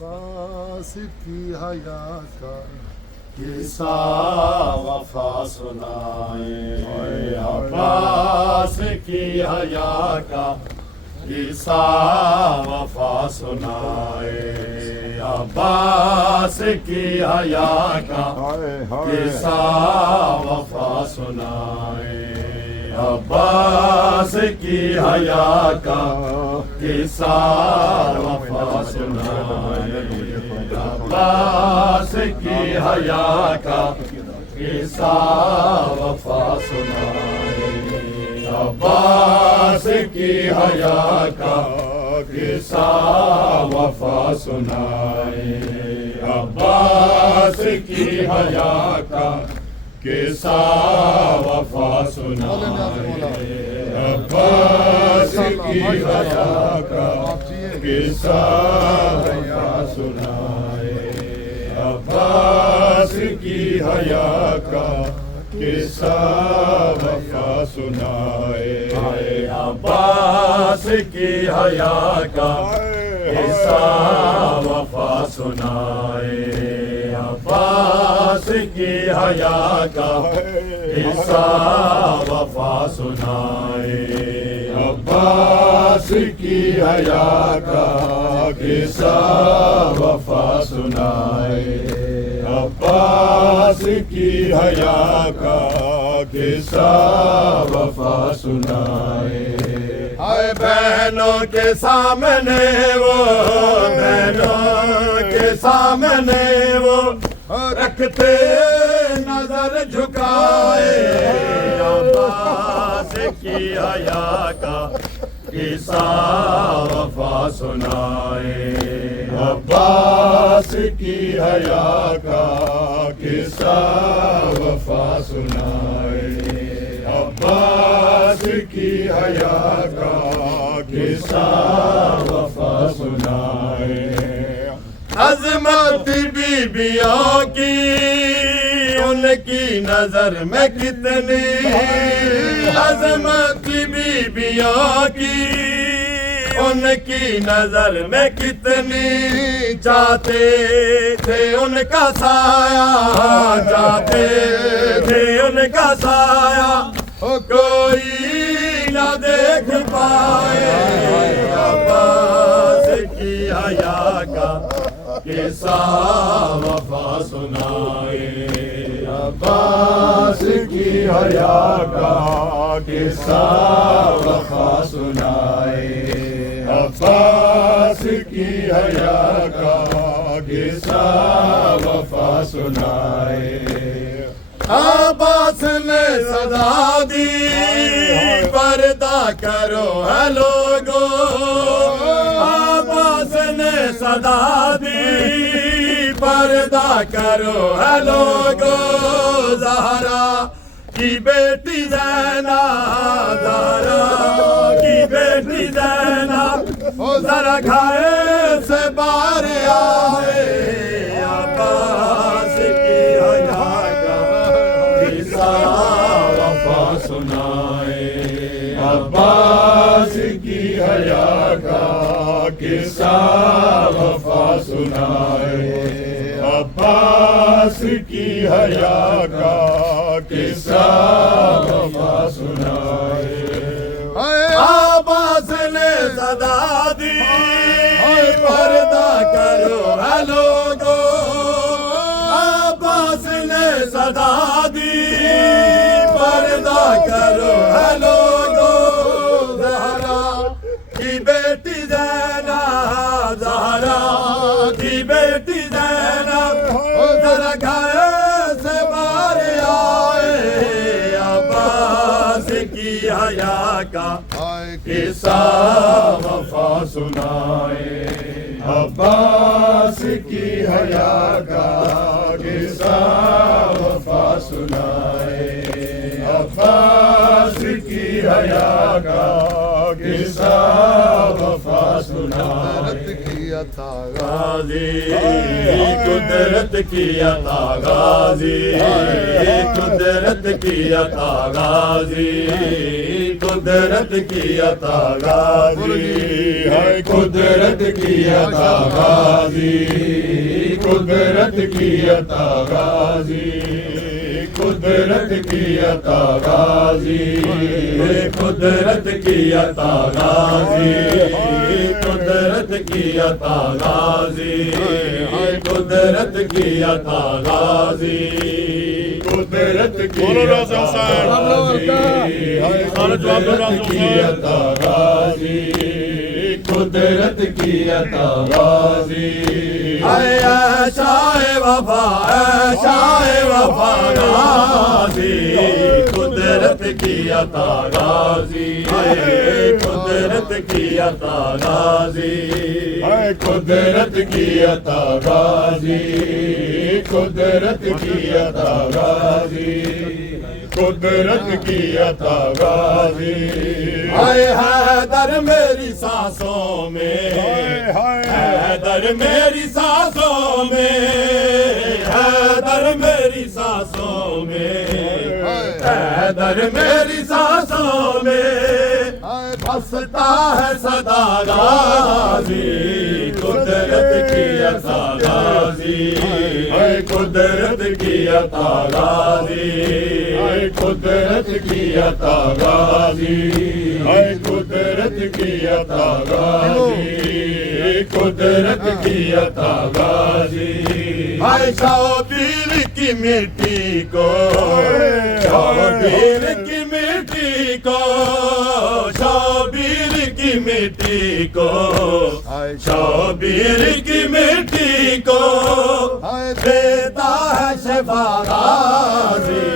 عباس کی حیا کا قصہ وفا سنائے، عباس کی حیا کا قصہ وفا سنائے، عباس کی حیا کا قصہ وفا سنائے، عباس کی حیا کا قصہ وفا سنائے، عباس کی حیا کا قصہ وفا سنائے، عباس کی حیا کا قصہ وفا سنائے، عباس کی حیا کا قصہ وفا سنائے، عباس کی حیا کا قصہ وفا سنائے، عباس کی حیا کا قصہ وفا سنائے، عباس کی حیا کا قصہ وفا سنائے، عباس کی حیا کا قصہ وفا سنائے، عباس کی حیا کا قصہ وفا سنائے، عباس کی حیا کا قصہ وفا سنائے، اے بہنوں کے سامنے وہ، بہنوں کے سامنے وہ رکھتے نظر جھکائے، عباس کی حیا کا قصہ وفا سنائے، عباس کی حیا کا قصہ وفا سنائے، عباس کی حیا کا قصہ وفا سنائے، عظمت بیبیوں کی ان کی نظر میں کتنی، عظمت بیبیوں کی ان کی نظر میں کتنی، چاہتے تھے ان کا سایہ، چاہتے تھے ان کا سایہ کوئی نہ دیکھ پائے، عباس کی حیا کا قصہ وفا سنائے، عباس کی حیا کا قصہ وفا سنائے، عباس کی حیا کا قصہ وفا سنائے، عباس نے صدا دی پردہ کرو ہے لوگو، عباس نے صدا دی پردہ کرو ہے لوگو، زہرا کی بیٹی زینب، زہرا کی بیٹی زینب ذرا گھر سے باہر آئے، عباس کی حیا کا قصہ وفا سنائے، عباس کی حیا کا قصہ وفا سنائے، عباس کی حیا کا قصہ وفا سنائے، عباس نے صدا دی پردہ کرو ہے لوگو، عباس نے صدا دی پردہ کرو ہے لوگو، زہرا کی بیٹی زینب، زہرا کی بیٹی زینب ذرا گھر سے باہر آئے، عباس کی حیا کا قصہ وفا سنائے، عباس کی حیا کا قصہ وفا سنائے، عباس کی حیا کا قصہ وفا سنائے، غازی قدرت کی عطا، غازی قدرت کی عطا، غازی قدرت کی عطا غازی ہے قدرت کی عطا غازی قدرت کی عطا غازی قدرت کی عطا غازی قدرت کی عطا غازی قدرت کی عطا غازی قدرت کی عطا غازی قدرت کی عطا غازی قدرت کی عطا غازی اے شاہ وفا اے شاہ وفا غازی قدرت کی عطا غازی قدرت کی عطا غازی قدرت کی عطا غازی قدرت کی عطا غازی قدرت کی عطا غازی اے حیدر میری سانسوں میں حیدر میری سانسوں میں حیدر میری سانسوں میں حیدر میری سانسوں میں بستا ہے صدا غازی قدرت کی عطا غازی قدرت کی عطا غازی قدرت کی عطا غازی قدرت کی عطا غازی قدرت کی عطا غازی اے شبیر کی مٹی کو شبیر کی مٹی کو شبیر کی مٹی کو شبیر کی مٹی کو دیتا ہے شفا غازی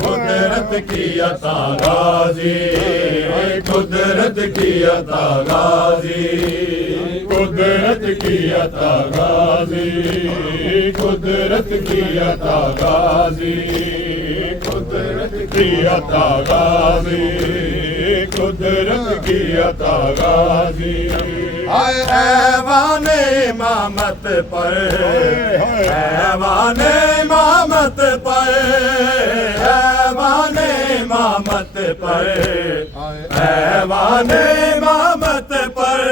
قدرت کی عطا غازی قدرت کی عطا غازی قدرت کی عطا غازی قدرت کی عطا غازی قدرت کی عطا غازی قدرت کی عطا غازی ایوان امامت پر ایوان امامت پر ایوان امامت پر ایوان امامت پر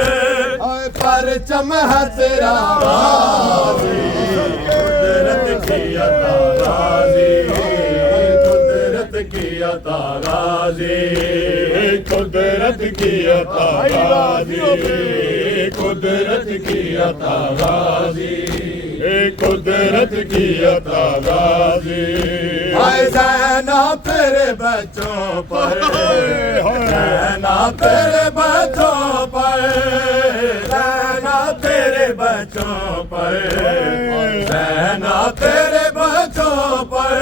پرچم ہے تیرا غازی قدرت کی عطا غازی قدرت کی عطا غازی قدرت کی عطا غازی قدرت کی عطا غازی قدرت کی عطا غازی اے زینب تیرے بچوں پر زینب تیرے بچوں پر زینب تیرے بچوں پر زینب تیرے بچوں پر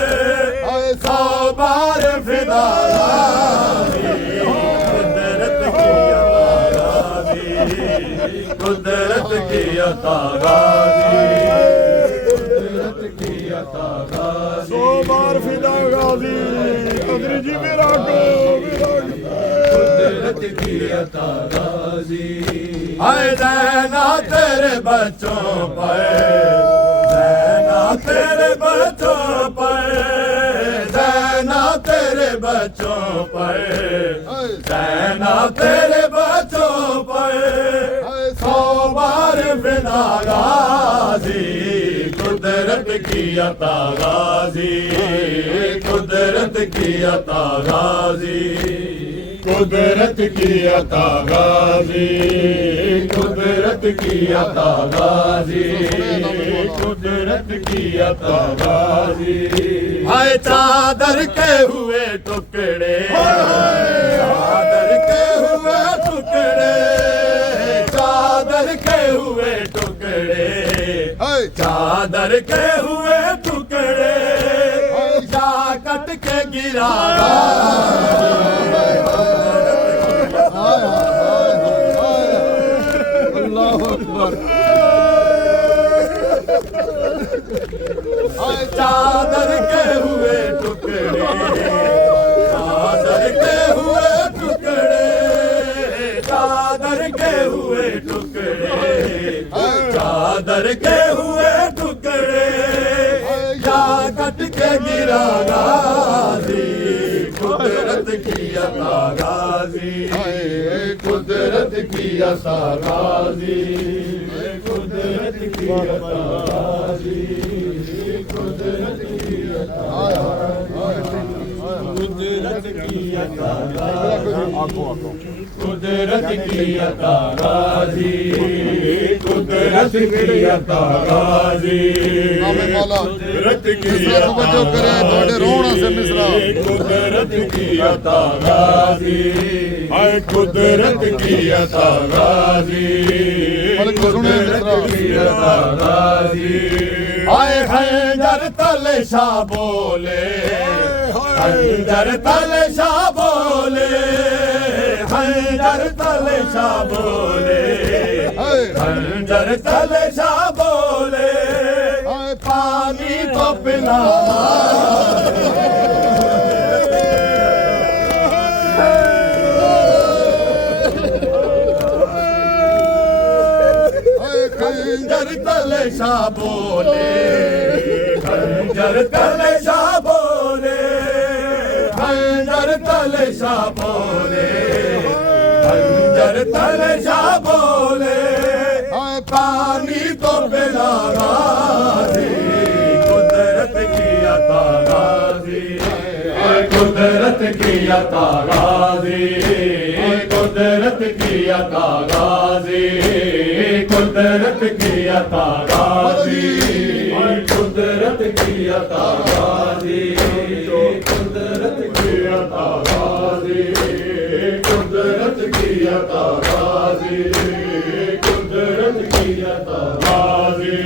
100 بار فدا قدرت کی عطا غازی قدرت کی عطا غازی 100 بار فدا غازی قدر جی میرا قدرت کی عطا غازی اے زینا تیرے بچوں پر زینا تیرے بچوں پر زینا تیرے بچوں پر زینا تیرے بچوں پر 100 بار فدا غازی قدرت کی عطا غازی قدرت کی عطا غازی قدرت کی عطا غازی قدرت کی عطا غازی قدرت کی عطا غازی اے چادر کے ہوئے ٹکڑے چادر کے ہوئے ٹکڑے چادر کے ہوئے ٹکڑے چادر کے ہوئے ٹکڑے جا کٹ کے گرا اللہ اکبر چادر کے ہوئے ٹکڑے چادر کے ہوئے ٹکڑے چادر کے ہوئے ٹکڑے چادر کے ہوئے ٹکڑے جا کٹ کے گرا غازی قدرت کی عطا غازی قدرت کی عطا غازی قدرت کی عطا غازی قدرت کی عطا قدرت کی عطا قدرت کی عطا غازی قدرت کی عطا غازی قدرت کی عطا قدرت کی عطا غازی اے قدرت کی عطا غازی قدرت کی عطا غازی اے حیدر تلے شاہ بولے حیدر تلے شاہ بولے حیدر تلے شاہ بولے حیدر تلے شاہ بولے پانی تو پلا خنجر تلے شاہ بولے خنجر تلے شاہ بولے خنجر تلے شاہ بولے خنجر تلے شاہ بولے پانی تو پلا غازی قدرت کی عطا غازی قدرت کی عطا غازی قدرت کی عطا غازی قدرت کی عطا غازی قدرت کی عطا غازی قدرت کی عطا غازی قدرت کی عطا غازی قدرت کی عطا غازی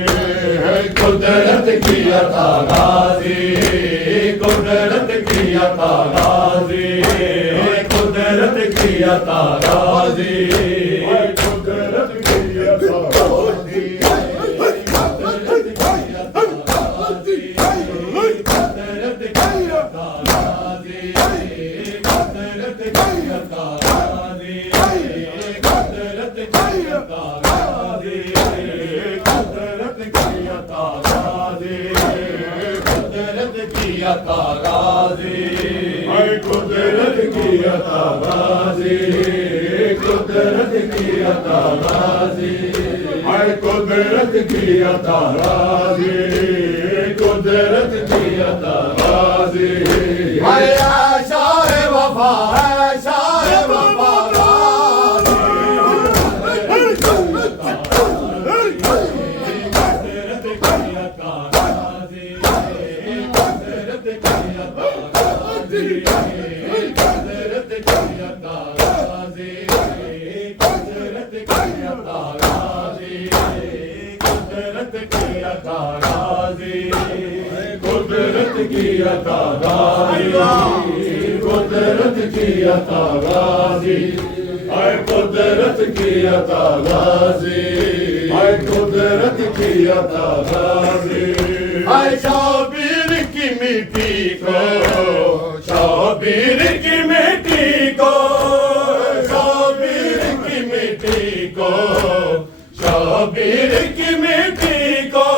قدرت کی عطا غازی قدرت کی عطا غازی قدرت کی عطا غازی قدرت کی عطا غازی عطا غازی قدرت کی عطا غازی قدرت کی عطا غازی قدرت کی عطا غازی قدرت کی عطا غازی اے شاہ وفا اے شاہ وفا قدرت کی عطا غازی قدرت کی عطا غازی اے قدرت کی عطا غازی اے قدرت کی عطا غازی اے شبیر کی مٹی کو شبیر کی مٹی کو شبیر کی مٹی کو شبیر کی مٹی کو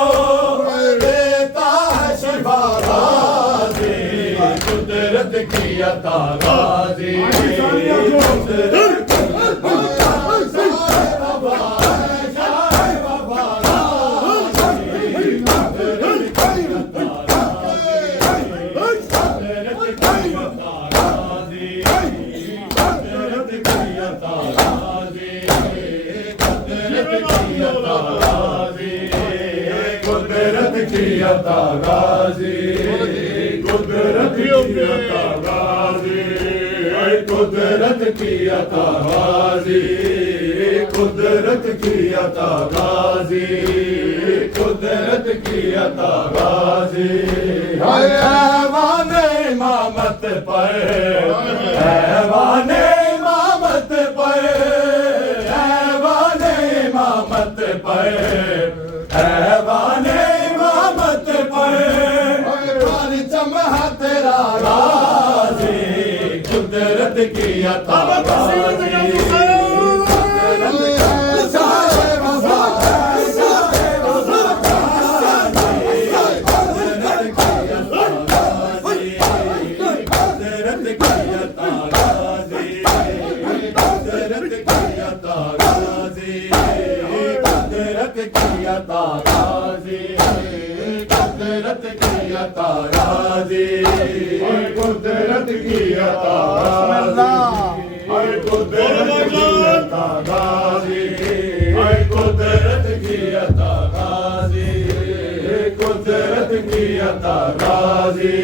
قدرت کی عطا غازی قدرت کی عطا غازی قدرت کی عطا غازی اے قدرت کی عطا غازی قدرت کی عطا غازی قدرت کی عطا غازی ایوان امامت پر ایوان امامت پر ایوان امامت پر ایوان امامت پر پرچم ہے تیرا غازی قدرت کی عطا غازی قدرت کی عطا غازی قدرت کی عطا غازی قدرت کی عطا غازی قدرت کی عطا غازی قدرت کی عطا غازی قدرت کی عطا غازی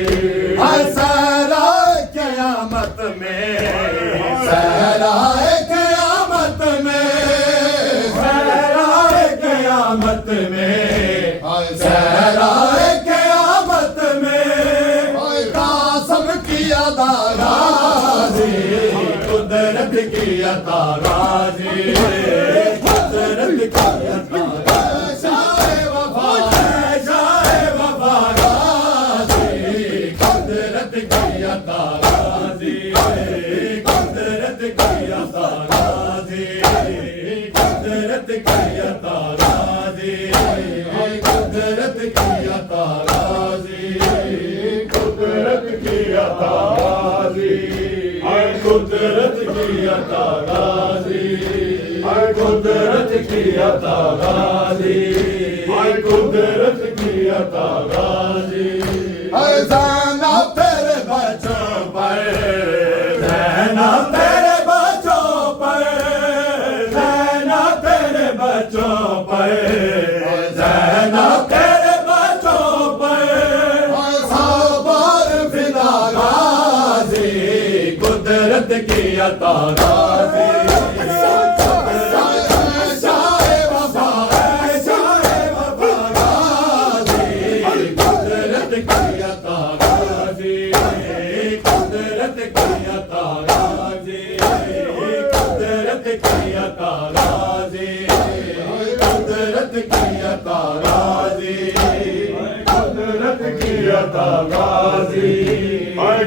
سہرائے قیامت میں سہرائے قیامت میں سہرائے قیامت میں سہرائے قیامت میں قاسم کی عطا غازی قدرت کی عطا غازی قدرت کی عطا قدرت کی عطا غازی قدرت کی عطا غازی قدرت کی عطا غازی زینب تیرے بچوں پر زینب تیرے بچوں پر زینب تیرے بچوں پر زینب تیرے بچوں پر صبر فدا غازی قدرت کی عطا غازی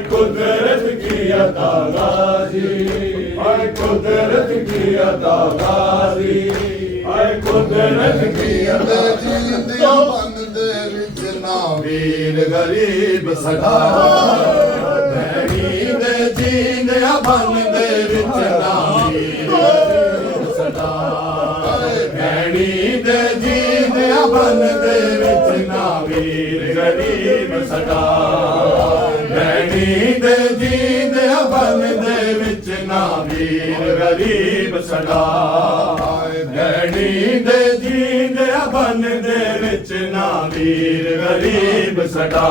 قدرت کی عطا غازی قدرت کی عطا غازی قدرت کی عطا بندے وچ ناویر غریب سدا دے جیندیا بندے وچ ناویر سدا دے جیندیا بندے وچ ناویر غریب سدا دے جیندیا بندے وچ ناویر غریب سدا دے جیندیا بندے وچ ناویر غریب سدا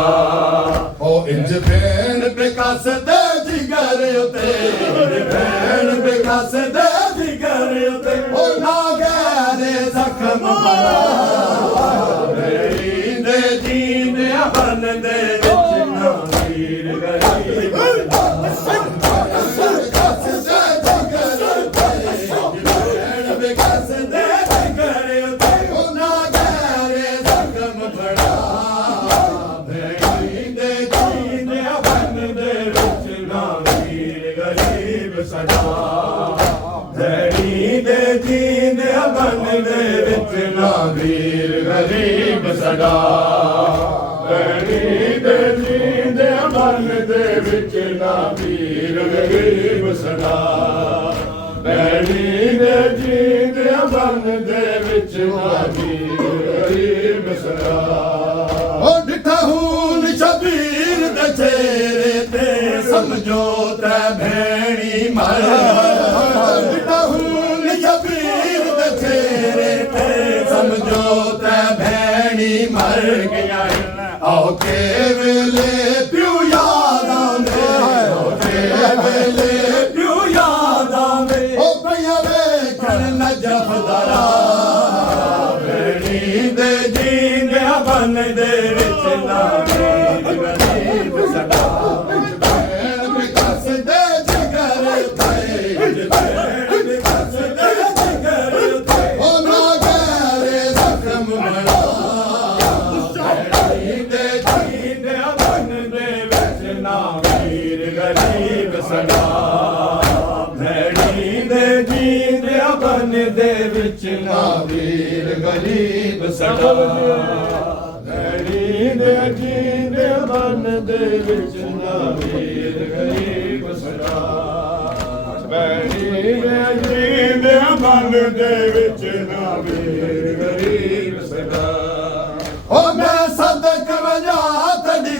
او انج بین بکس دے جگر اتے بین بکس دے جگر اتے او ناگہرے زخم بنا دے جیندیا بندے وچ ناویر غریب ناویر غریب سدا دے جیندیا بندے وچ ناویر غریب سدا دے جیندیا بندے وچ ناویر غریب سدا ڈٹھا ہون شبیر دے چہرے تے سمجھو تے بھیڑی مر ڈٹھا ہون شبیر دے چہرے تے سمجھو تے بھیڑی مر گیا آؤ کے ویلے پیو یاد آندے آؤ کے ویلے پیو یاد آندے او پیا ویکھن نجف درا بھیڑی دے جیندیا بندے وچ ناویر غریب سدا بکس دے جگر تے بکس دے جگر تے او ناگہرے زخم بنا دے جیندیا بندے وچ ناویر غریب سدا دے جیندیا بندے وچ ناویر غریب سدا دے جیندیا بندے وچ ناویر غریب سدا دے جیندیا بندے وچ ناویر غریب سدا